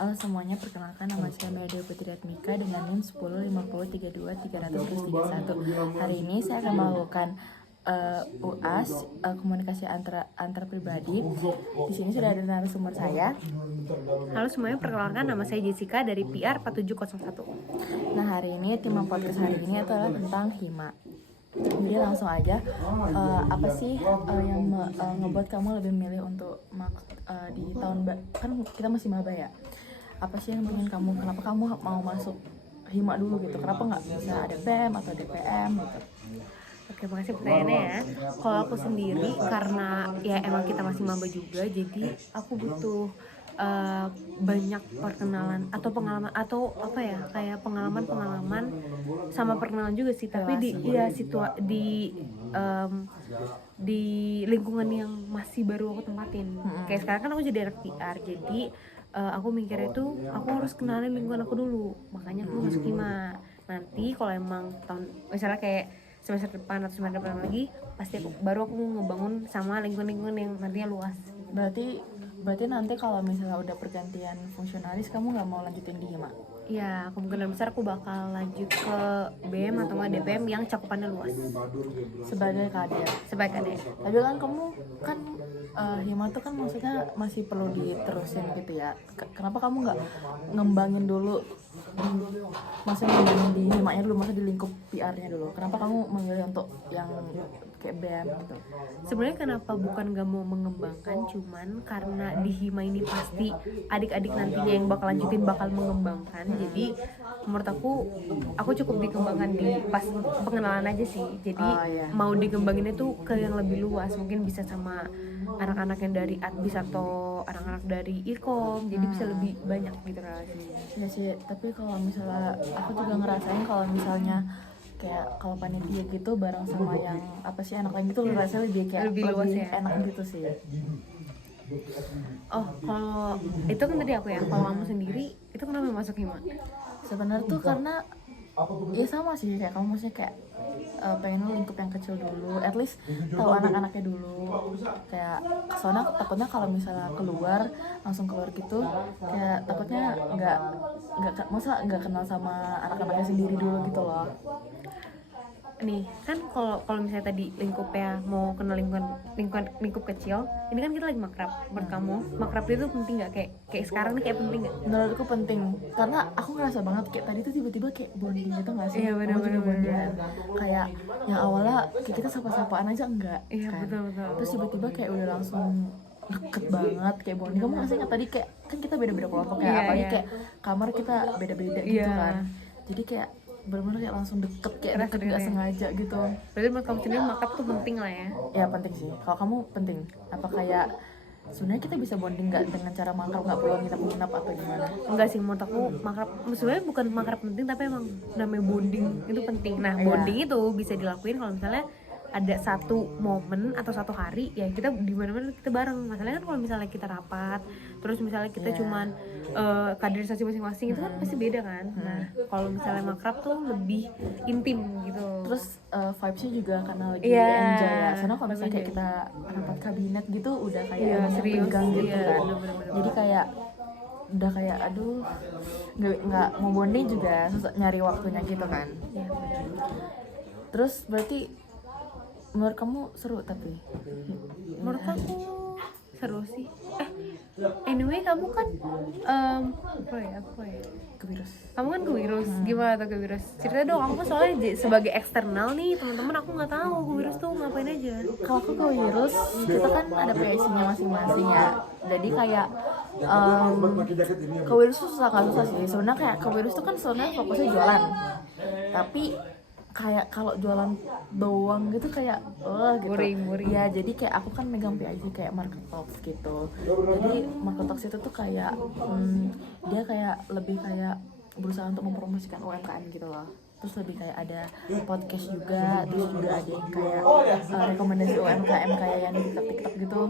Halo semuanya, perkenalkan nama saya Maya Putri Atmika dengan NIM 105032300331. Hari ini saya akan melakukan UAS komunikasi antar pribadi. Di sini sudah ada narasumber saya. Halo semuanya, perkenalkan nama saya Jessica dari PR 4701. Nah, hari ini tema podcast hari ini adalah tentang hima. Jadi langsung aja, apa sih yang ngebuat kamu lebih milih untuk di tahun kan kita masih maba ya? Apa sih yang bikin kamu, kenapa kamu mau masuk hima dulu gitu? Kenapa nggak bisa ada BEM atau DPM gitu? Oke, makasih pertanyaannya ya. Kalau aku sendiri, karena ya emang kita masih maba juga, jadi aku butuh banyak perkenalan atau pengalaman atau apa ya, kayak pengalaman sama perkenalan juga sih, tapi di lingkungan yang masih baru aku tempatin. Kayak sekarang kan aku jadi anak PR, jadi aku mikirnya tuh aku harus kenalin lingkungan aku dulu, makanya aku masuk hima. Nanti kalau emang tahun misalnya kayak semester depan atau semester depan lagi, pasti baru aku ngebangun sama lingkungan yang nantinya luas. Berarti nanti kalau misalnya udah pergantian fungsionalis, kamu nggak mau lanjutin di hima? Ya, kemungkinan besar aku bakal lanjut ke BEM atau nggak DPM yang cakupannya luas. Sebagai kader. Tapi kan kamu kan hima tuh kan maksudnya masih perlu diterusin gitu ya. Kenapa kamu nggak ngembangin dulu, maksudnya ngembangin di himanya dulu, maksudnya di lingkup PR-nya dulu? Kenapa kamu memilih untuk yang kayak BEM gitu? Sebenarnya kenapa bukan gak mau mengembangkan, cuman karena di hima ini pasti adik-adik nantinya yang bakal lanjutin bakal mengembangkan. Jadi menurut aku cukup dikembangkan di pas pengenalan aja sih. Jadi mau dikembangin itu ke yang lebih luas, mungkin bisa sama anak-anak yang dari admis atau anak-anak dari ikom, jadi bisa lebih banyak gitu relasinya. Ya sih, tapi kalau misalnya aku juga ngerasain kalau misalnya kayak kalau panitia gitu bareng sama yang apa sih anak lain gitu, rasanya lebih luas ya. Enak gitu sih. Oh, kalau itu kan tadi aku ya. Kalau kamu sendiri itu kenapa masuk hima? Sebenarnya tuh karena ya sama sih kayak kamu, maksudnya kayak pengen lingkup yang kecil dulu, at least tahu anak-anaknya dulu. Kayak soalnya takutnya kalau misalnya langsung keluar gitu, kayak takutnya nggak kenal sama anak-anaknya sendiri dulu gitu loh. Nih kan kalau misalnya tadi lingkupnya mau kenal lingkup kecil, ini kan kita lagi makrab. Menurut kamu makrab itu penting nggak, kayak sekarang nih, kayak penting nggak? Menurutku penting, karena aku ngerasa banget kayak tadi tuh tiba-tiba kayak bonding gitu nggak sih? Iya, benar. Kayak yang awalnya kita sapa-sapaan aja enggak? Iya, kan? betul. Terus tiba-tiba kayak udah langsung deket banget kayak bonding. Kamu nggak sih nggak tadi kayak kan kita beda-beda kelompok ya, apalagi kayak kamar kita beda-beda gitu kan? Jadi kayak benar-benar kayak langsung deket nggak sengaja gitu. Berarti menurut kamu sendiri makrab tuh penting lah ya? Ya penting sih. Kalau kamu penting apa kayak sebenarnya kita bisa bonding nggak dengan cara makrab, nggak perlu nginap atau gimana? Enggak sih, menurut aku makrab sebenarnya bukan makrab penting, tapi emang namanya bonding itu penting. Nah, bonding itu bisa dilakuin kalau misalnya ada satu momen atau satu hari ya kita di mana-mana kita bareng. Masalahnya kan kalau misalnya kita rapat, terus misalnya kita cuman kaderisasi masing-masing, itu kan pasti beda kan. Nah, kalau misalnya makrab tuh lebih intim gitu. Terus vibes-nya juga karena lagi enjoy ya. Soalnya kalau misalnya kayak kita rapat kabinet gitu udah kayak serius pegang gitu kan. bener-bener. Jadi kayak udah kayak aduh nggak mau bonding juga susah nyari waktunya gitu kan. Terus berarti menurut kamu seru? Tapi menurut aku seru sih. Anyway, kamu kan apa ya kewirus. kamu kan kewirus. Gimana tuh kewirus? Cerita dong. Aku soalnya sebagai eksternal nih, teman-teman aku nggak tahu kewirus tuh ngapain aja. Kalau aku kewirus, kita kan ada PSI-nya masing-masing ya. Jadi kayak kewirus tuh susah sih. Sebenarnya kayak kewirus tuh kan sebenarnya fokusnya jualan. Tapi kayak kalau jualan doang gitu kayak gitu. Boring. Ya jadi kayak aku kan megang PIG kayak market talks gitu. Jadi market talks itu tuh kayak dia kayak lebih kayak berusaha untuk mempromosikan UMKM gitu loh. Terus lebih kayak ada podcast juga, terus juga ada yang kayak rekomendasi UMKM kayak yang di TikTok gitu.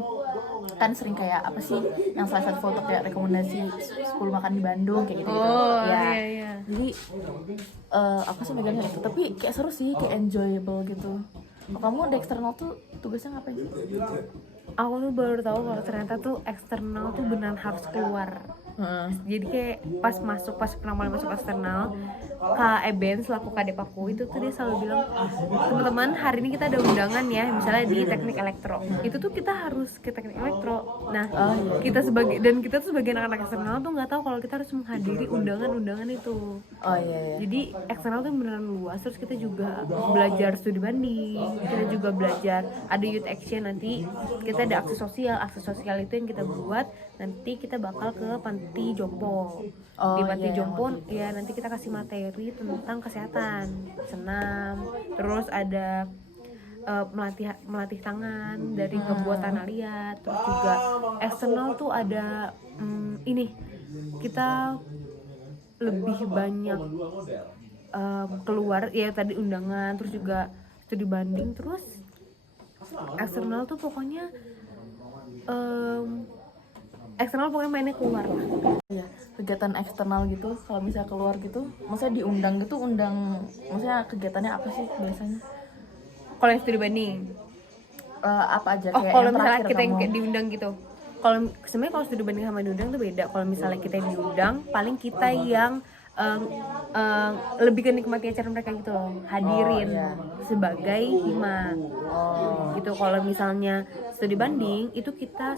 Kan sering kayak apa sih yang salah satu foto kayak rekomendasi 10 makan di Bandung kayak gitu. Iya. Jadi aku sih megangnya itu, tapi kayak seru sih, kayak enjoyable gitu. Kamu di eksternal tuh tugasnya ngapain sih? Aku tuh baru tahu kalau ternyata tuh eksternal tuh benar harus keluar. Jadi kayak pas pertama kali masuk eksternal, Kak Eben selaku kadep aku itu tuh dia selalu bilang, teman-teman hari ini kita ada undangan ya, misalnya di teknik elektro, itu tuh kita harus ke teknik elektro. Nah kita tuh sebagai anak-anak eksternal tuh nggak tahu kalau kita harus menghadiri undangan itu. Jadi eksternal tuh beneran luas. Terus kita juga belajar studi banding, kita juga belajar ada youth action, nanti kita ada aksi sosial itu yang kita buat, nanti kita bakal ke panti jompo. Di panti jompo ya nanti kita kasih materi tentang kesehatan, senam, terus ada melatih tangan dari ngebuat tanah liat. Terus juga eksternal tuh ada ini kita lebih banyak keluar ya tadi undangan, terus juga studi banding. Terus eksternal tuh pokoknya eksternal pokoknya mainnya keluar lah. Iya, kegiatan eksternal gitu, kalau bisa keluar gitu, maksudnya diundang gitu, maksudnya kegiatannya apa sih biasanya? Kalau yang studi banding, Apa aja kayak kalau yang misalnya terakhir kita yang kamu? diundang gitu, kalau sebenarnya kalau studi banding sama diundang tuh beda. Kalau misalnya kita yang diundang, paling kita yang lebih ke nikmati acara mereka gitu loh, hadirin sebagai hima gitu. Kalau misalnya studi banding itu kita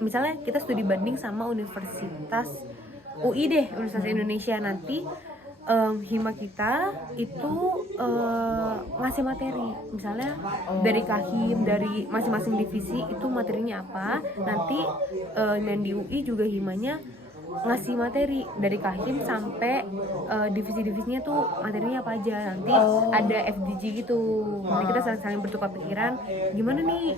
misalnya kita studi banding sama Universitas UI deh, Universitas Indonesia, nanti hima kita itu ngasih materi, misalnya dari kahim, dari masing-masing divisi itu materinya apa. Nanti yang di UI juga himanya ngasih materi dari kahim sampai divisi-divisinya tuh materinya apa aja. Nanti ada FDG gitu, nanti kita saling bertukar pikiran gimana nih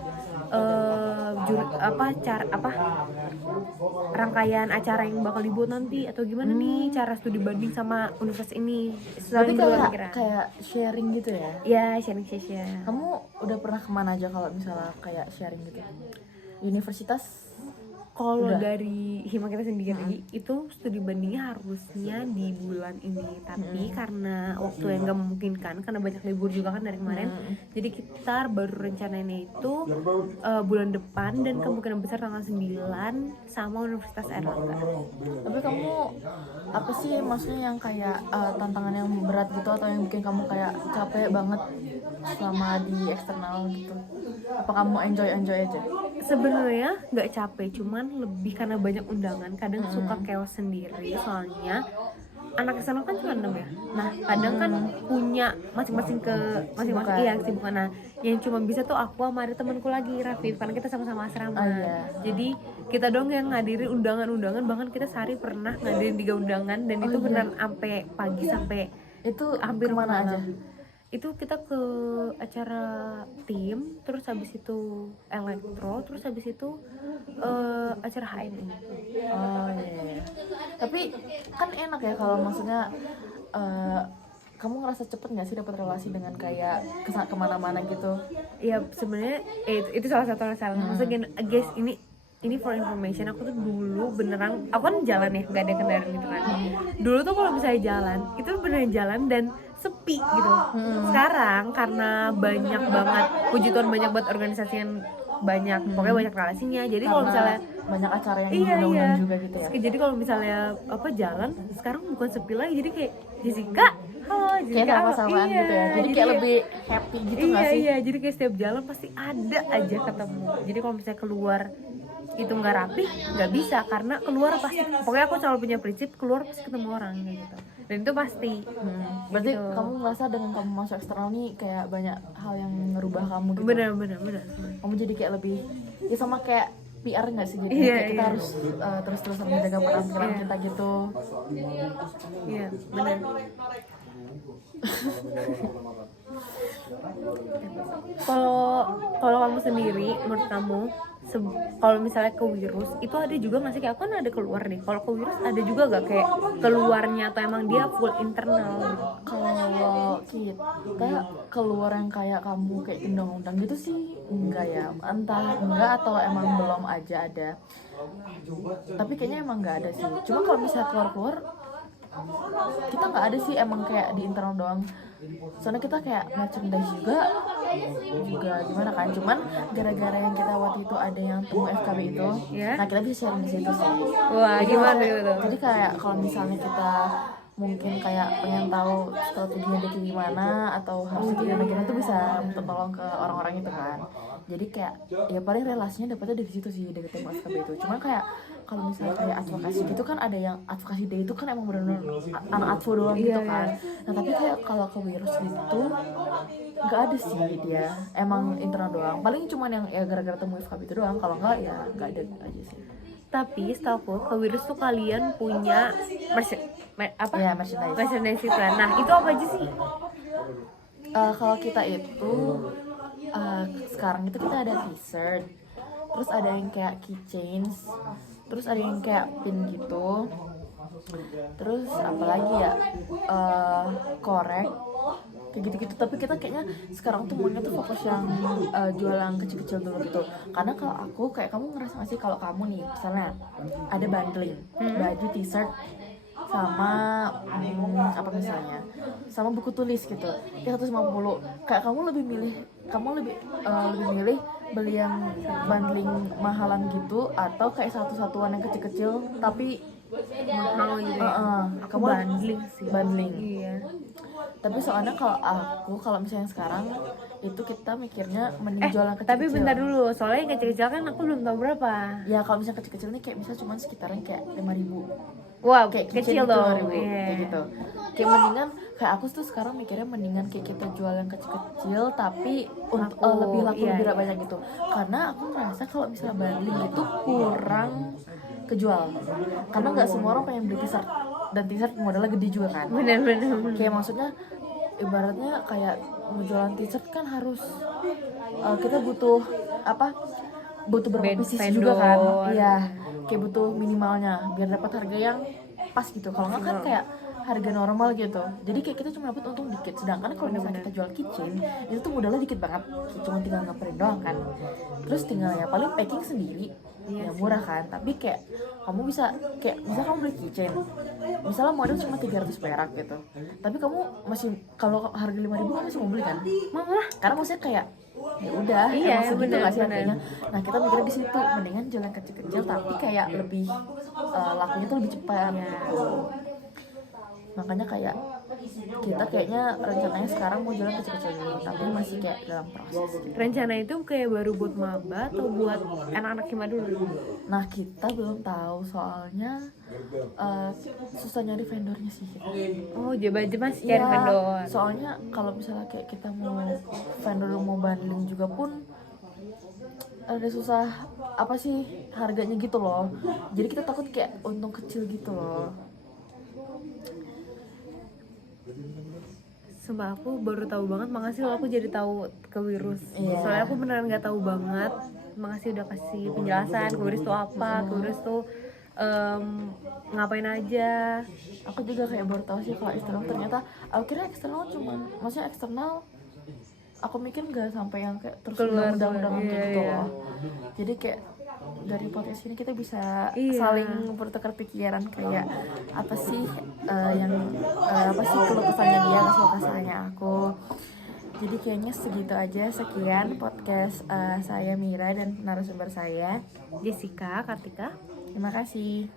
rangkaian acara yang bakal dibuat nanti, atau gimana nih cara studi banding sama universitas ini. Berarti Bertukar pikiran. kayak sharing gitu ya? Ya, sharing session. Kamu udah pernah kemana aja kalau misalnya kayak sharing gitu? Universitas? Kalau Udah. dari hima kita sendiri itu studi bandingnya harusnya di bulan ini, tapi karena waktu yang gak memungkinkan karena banyak libur juga kan dari kemarin, jadi kita baru rencananya itu bulan depan, dan kemungkinan besar tanggal 9 sama Universitas Airlangga. Tapi kamu apa sih maksudnya yang kayak tantangan yang berat gitu, atau yang bikin kamu kayak capek banget selama di eksternal gitu? Apa kamu enjoy aja? Sebenarnya nggak capek, cuman lebih karena banyak undangan kadang suka chaos sendiri, soalnya anak eksternal kan cuma 6 ya. Nah kadang kan punya masing-masing kesibukan. Nah yang cuma bisa tuh aku sama ada temanku lagi, Rafif, karena kita sama-sama asrama. Jadi kita dong yang ngadiri undangan, bahkan kita sehari pernah ngadirin 3 undangan, dan itu beneran sampai pagi, sampai Itu hampir kemana aja? malam. Itu kita ke acara tim, terus habis itu elektro, terus habis itu acara HMI. Iya. Tapi kan enak ya kalau maksudnya kamu ngerasa cepet nggak sih dapat relasi dengan kayak kemana-mana gitu? Ya sebenarnya itu salah satu alasan. Maksudnya guys, ini for information, aku tuh dulu beneran, aku kan jalan ya, nggak ada kendaraan gitu kan. Dulu tuh kalau misalnya jalan itu beneran jalan dan sepi gitu. Sekarang karena banyak banget, puji Tuhan banyak banget organisasi yang banyak, pokoknya banyak relasinya. Jadi kalau misalnya banyak acara yang diundang juga gitu ya. Jadi kalau misalnya jalan sekarang bukan sepi lagi, jadi kayak Jessica, halo Jessica, kayak sama-samaan gitu ya. Jadi kayak lebih happy gitu nggak sih? Iya, jadi kayak setiap jalan pasti ada aja ketemu. Jadi kalau misalnya keluar itu nggak rapi, nggak bisa, karena keluar pasti, pokoknya aku selalu punya prinsip keluar pasti ketemu orang kayak gitu, dan itu pasti. Berarti gitu. kamu ngerasa dengan kamu masuk eksternal nih kayak banyak hal yang ngerubah kamu gitu? Bener. Kamu jadi kayak lebih, ya sama kayak PR nggak sih? Jadi kayak kita harus terus-terusan menjaga penampilan kita gitu. Iya, bener. Kalau kamu sendiri, menurut kamu kalau misalnya ke Wirus itu ada juga nggak sih, kayak aku kan ada keluar nih, kalau ke Wirus ada juga gak kayak keluarnya, atau emang dia full internal gitu? Kalau kita keluar yang kayak kamu kayak undang-undang gitu sih enggak ya, entah enggak atau emang belum aja ada, tapi kayaknya emang nggak ada sih. Cuma kalau misalnya keluar kita nggak ada sih, emang kayak di internal doang. Soalnya kita kayak merchandise juga juga gimana kan, cuman gara-gara yang kita waktu itu ada yang temu FKB itu, Ya. nah kita bisa sharing di situ sih. Wah, gimana gitu? Jadi kayak kalau misalnya kita mungkin kayak pengen tahu strateginya dia kayak gimana atau harus gimana tuh bisa minta tolong ke orang-orang itu kan. Jadi kayak ya paling relasinya dapetnya dari situ sih, dari temu FKB itu. Cuman kayak kalau misalnya kayak advokasi gitu kan ada yang advokasi day itu kan emang benar-benar anak advo doang gitu Iya, kan. Nah tapi kayak kalau ke Wirus itu nggak ada sih, dia emang internal doang. Paling cuman yang ya gara-gara temu FKB itu doang. Kalau nggak ya nggak ada aja sih. Tapi setahu ke Wirus tuh kalian punya apa? Ya merchandise. Merchandise itu. Nah, itu apa aja sih? Kalau kita itu sekarang itu kita ada t-shirt, terus ada yang kayak keychains, terus ada yang kayak pin gitu, terus apa lagi ya, korek kayak gitu-gitu. Tapi kita kayaknya sekarang tuh maunya tuh fokus yang jualan kecil-kecil dulu gitu. Karena kalau aku kayak, kamu ngerasa gak sih kalau kamu nih misalnya ada bundling baju t-shirt sama apa misalnya sama buku tulis gitu kayak 150, kayak kamu lebih milih beli yang bundling mahalan gitu atau kayak satu-satuan yang kecil-kecil tapi Mahal gitu ya. Aku kamu bundling sih. bundling. Iya. Tapi soalnya kalau misalnya sekarang itu kita mikirnya mending jualan kecil-kecil. Tapi bentar dulu, soalnya yang kecil-kecil kan aku belum tahu berapa. Ya kalau misalnya kecil-kecil nih kayak misal cuma sekitaran kayak 5.000. Wow, Kayak kecil kitchen dong. gitu, 5.000, kayak gitu. Kayak mendingan kayak aku tuh sekarang mikirnya mendingan kayak kita jual yang kecil-kecil tapi untuk lebih laku, iya, lebih iya. banyak gitu. Karena aku ngerasa kalau misalnya bundling itu kurang kejual. Karena nggak semua orang pengen beli t-shirt, dan t-shirt modalnya gede juga kan. Bener-bener. Kayak maksudnya ibaratnya kayak mau jualan t-shirt kan harus kita butuh berapa pieces juga kan. Iya, kayak butuh minimalnya biar dapat harga yang pas gitu. Kalau nggak kan kayak harga normal gitu, jadi kayak kita cuma dapat untung dikit. Sedangkan kalau misalnya kita jual kitchen itu tuh modalnya dikit banget, cuma tinggal ngeprint doang kan, terus tinggal ya paling packing sendiri ya murah kan. Tapi kayak kamu bisa kayak misalnya kamu beli kitchen misalnya modal cuma 300 perak gitu, tapi kamu masih kalau harga 5.000 kamu masih mau beli kan, karena maksudnya kayak ya udah Iya, emang segitu bener, nggak sih bener. harganya. Nah kita mikirnya di situ mendingan jualan kecil-kecil tapi kayak lebih lakunya tuh lebih cepat. Makanya kayak kita kayaknya rencananya sekarang mau jualan kecil-kecil dulu tapi masih kayak dalam proses gitu. Rencana itu kayak baru buat maba atau buat anak-anak hima dulu? Nah kita belum tahu soalnya susah nyari vendornya sih kita. Oh, coba masih cari vendor. Soalnya kalau misalnya kayak kita mau vendor mau bundling juga pun ada susah apa sih harganya gitu loh. Jadi kita takut kayak untung kecil gitu loh. Sumpah aku baru tahu banget, makasih loh aku jadi tahu ke Wirus. Iya. Soalnya aku beneran nggak tahu banget. Makasih udah kasih penjelasan ke Wirus tuh apa, ke Wirus tuh ngapain aja. Aku juga kayak baru tahu sih kalau eksternal, ternyata aku kira eksternal cuman maksudnya eksternal aku mikir nggak sampai yang kayak terus Keluar, undang-undang iya, gitu iya. loh. Jadi kayak dari podcast ini kita bisa Iya. saling bertukar pikiran kayak apa sih apa sih keluh kesahnya dia, keluh kesahnya aku. Jadi kayaknya segitu aja, sekian podcast saya Mira dan narasumber saya Jessica, Kartika. terima kasih.